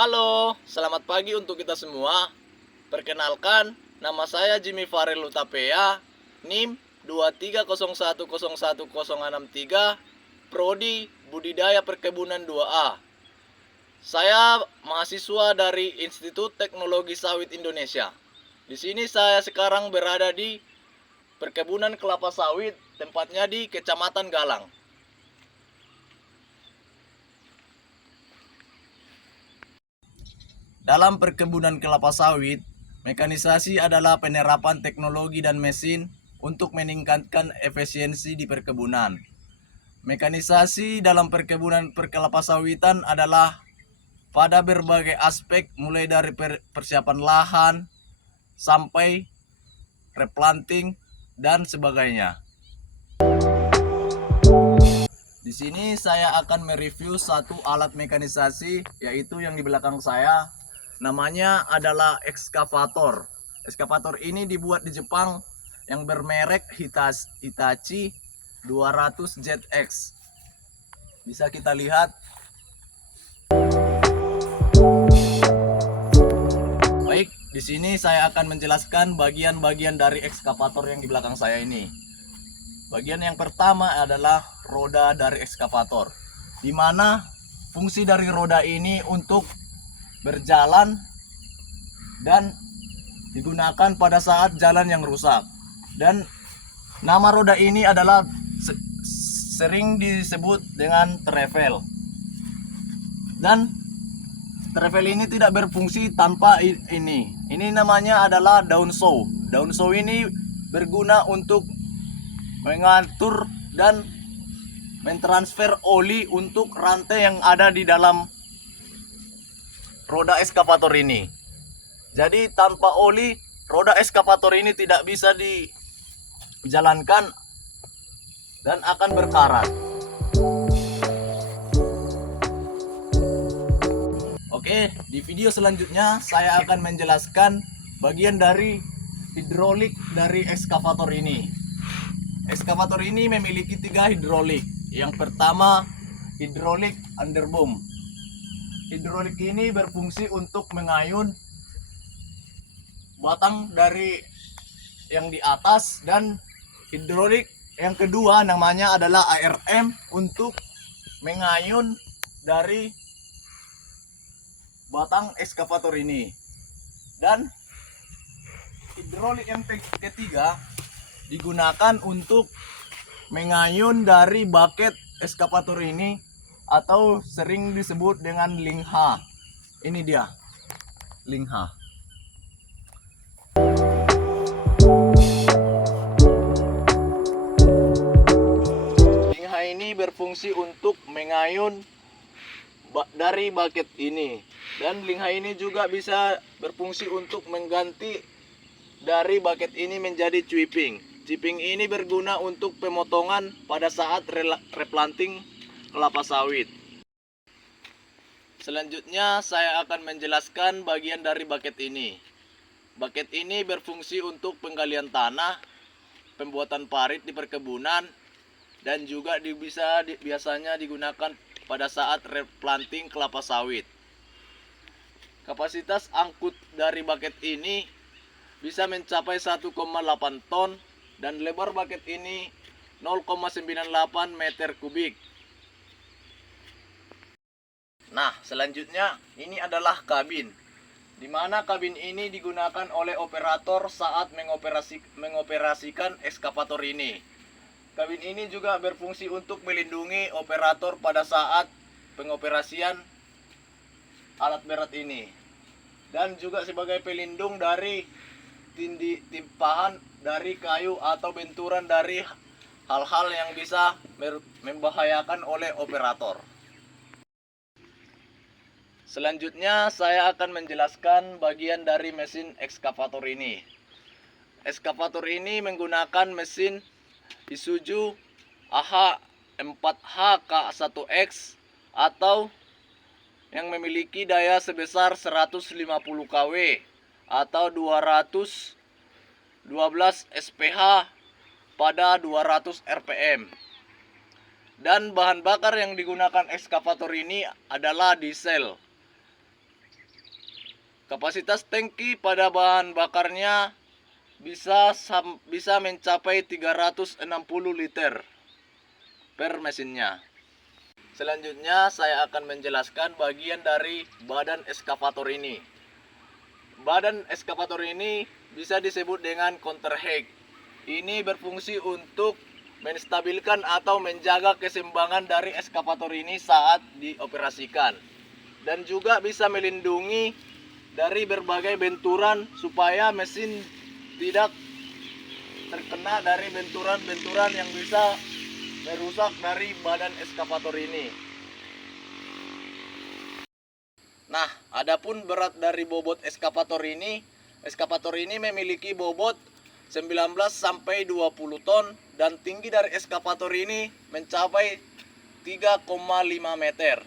Halo, selamat pagi untuk kita semua. Perkenalkan, nama saya Jimmy Farel Utapea, NIM 230101063, Prodi Budidaya Perkebunan 2A. Saya mahasiswa dari Institut Teknologi Sawit Indonesia. Di sini saya sekarang berada di perkebunan kelapa sawit, tempatnya di Kecamatan Galang. Dalam perkebunan kelapa sawit, mekanisasi adalah penerapan teknologi dan mesin untuk meningkatkan efisiensi di perkebunan. Mekanisasi dalam perkebunan perkelapa sawitan adalah pada berbagai aspek, mulai dari persiapan lahan sampai replanting dan sebagainya. Di sini saya akan mereview satu alat mekanisasi, yaitu yang di belakang saya. Namanya adalah ekskavator. Ekskavator ini dibuat di Jepang yang bermerek Hitachi 200 ZX. Bisa kita lihat. Baik, di sini saya akan menjelaskan bagian-bagian dari ekskavator yang di belakang saya ini. Bagian yang pertama adalah roda dari ekskavator, di mana fungsi dari roda ini untuk berjalan dan digunakan pada saat jalan yang rusak. Dan nama roda ini adalah sering disebut dengan travel. Dan travel ini tidak berfungsi tanpa ini. Ini namanya adalah daun saw. Daun saw ini berguna untuk mengatur dan mentransfer oli untuk rantai yang ada di dalam roda ekskavator ini. Jadi tanpa oli, roda ekskavator ini tidak bisa dijalankan dan akan berkarat. Oke, di video selanjutnya saya akan menjelaskan bagian dari hidrolik dari ekskavator ini. Ekskavator ini memiliki 3 hidrolik. Yang pertama, hidrolik underboom. Hidrolik ini berfungsi untuk mengayun batang dari yang di atas, dan hidrolik yang kedua namanya adalah ARM untuk mengayun dari batang ekskavator ini. Dan hidrolik yang ketiga digunakan untuk mengayun dari bucket ekskavator ini, atau sering disebut dengan lingha. Ini dia, lingha. Lingha ini berfungsi untuk mengayun dari bucket ini, dan lingha ini juga bisa berfungsi untuk mengganti dari bucket ini menjadi cuiping. Cuiping ini berguna untuk pemotongan pada saat replanting kelapa sawit. Selanjutnya saya akan menjelaskan bagian dari bucket ini. Bucket ini berfungsi untuk penggalian tanah, pembuatan parit di perkebunan, dan juga biasanya digunakan pada saat replanting kelapa sawit. Kapasitas angkut dari bucket ini bisa mencapai 1,8 ton, dan lebar bucket ini 0,98 meter kubik. Nah, selanjutnya ini adalah kabin, di mana kabin ini digunakan oleh operator saat mengoperasikan ekskavator ini. Kabin ini juga berfungsi untuk melindungi operator pada saat pengoperasian alat berat ini, dan juga sebagai pelindung dari timpahan dari kayu atau benturan dari hal-hal yang bisa membahayakan oleh operator. Selanjutnya saya akan menjelaskan bagian dari mesin ekskavator ini. Ekskavator ini menggunakan mesin Isuzu AH 4HK1X atau yang memiliki daya sebesar 150 kW atau 212 SPH pada 200 rpm. Dan bahan bakar yang digunakan ekskavator ini adalah diesel. Kapasitas tangki pada bahan bakarnya bisa mencapai 360 liter per mesinnya. Selanjutnya saya akan menjelaskan bagian dari badan eskavator ini. Badan eskavator ini bisa disebut dengan counterhead. Ini berfungsi untuk menstabilkan atau menjaga keseimbangan dari eskavator ini saat dioperasikan, dan juga bisa melindungi dari berbagai benturan supaya mesin tidak terkena dari benturan-benturan yang bisa merusak dari badan eskavator ini. Nah, adapun berat dari bobot eskavator ini memiliki bobot 19 sampai 20 ton dan tinggi dari eskavator ini mencapai 3,5 meter.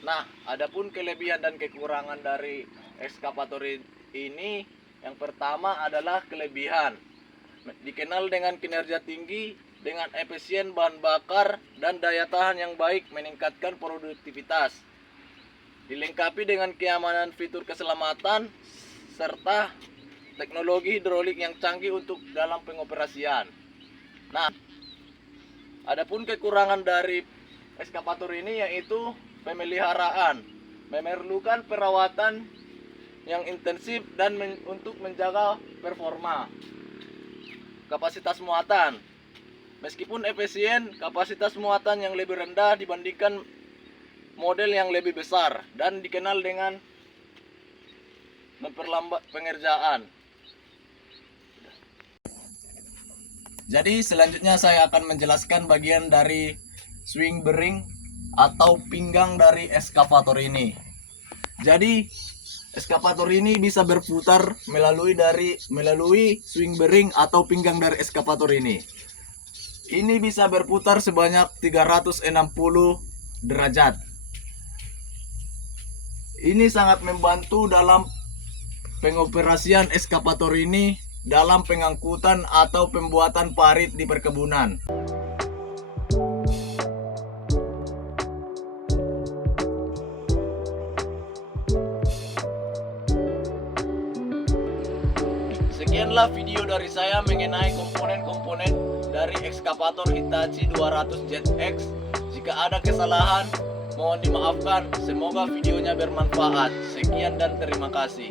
Nah, adapun kelebihan dan kekurangan dari eskavator ini, yang pertama adalah kelebihan. Dikenal dengan kinerja tinggi, dengan efisien bahan bakar dan daya tahan yang baik, meningkatkan produktivitas. Dilengkapi dengan keamanan, fitur keselamatan, serta teknologi hidrolik yang canggih untuk dalam pengoperasian. Nah, adapun kekurangan dari eskavator ini yaitu pemeliharaan, memerlukan perawatan yang intensif dan untuk menjaga performa. Kapasitas muatan, meskipun efisien, kapasitas muatan yang lebih rendah dibandingkan model yang lebih besar dan dikenal dengan memperlambat pengerjaan. Jadi selanjutnya saya akan menjelaskan bagian dari swing bearing atau pinggang dari eskavator ini. Jadi eskavator ini bisa berputar melalui swing bearing atau pinggang dari eskavator ini. Ini bisa berputar sebanyak 360 derajat. Ini sangat membantu dalam pengoperasian eskavator ini dalam pengangkutan atau pembuatan parit di perkebunan. Sekianlah video dari saya mengenai komponen-komponen dari ekskavator Hitachi 200 ZX. Jika ada kesalahan, mohon dimaafkan. Semoga videonya bermanfaat. Sekian dan terima kasih.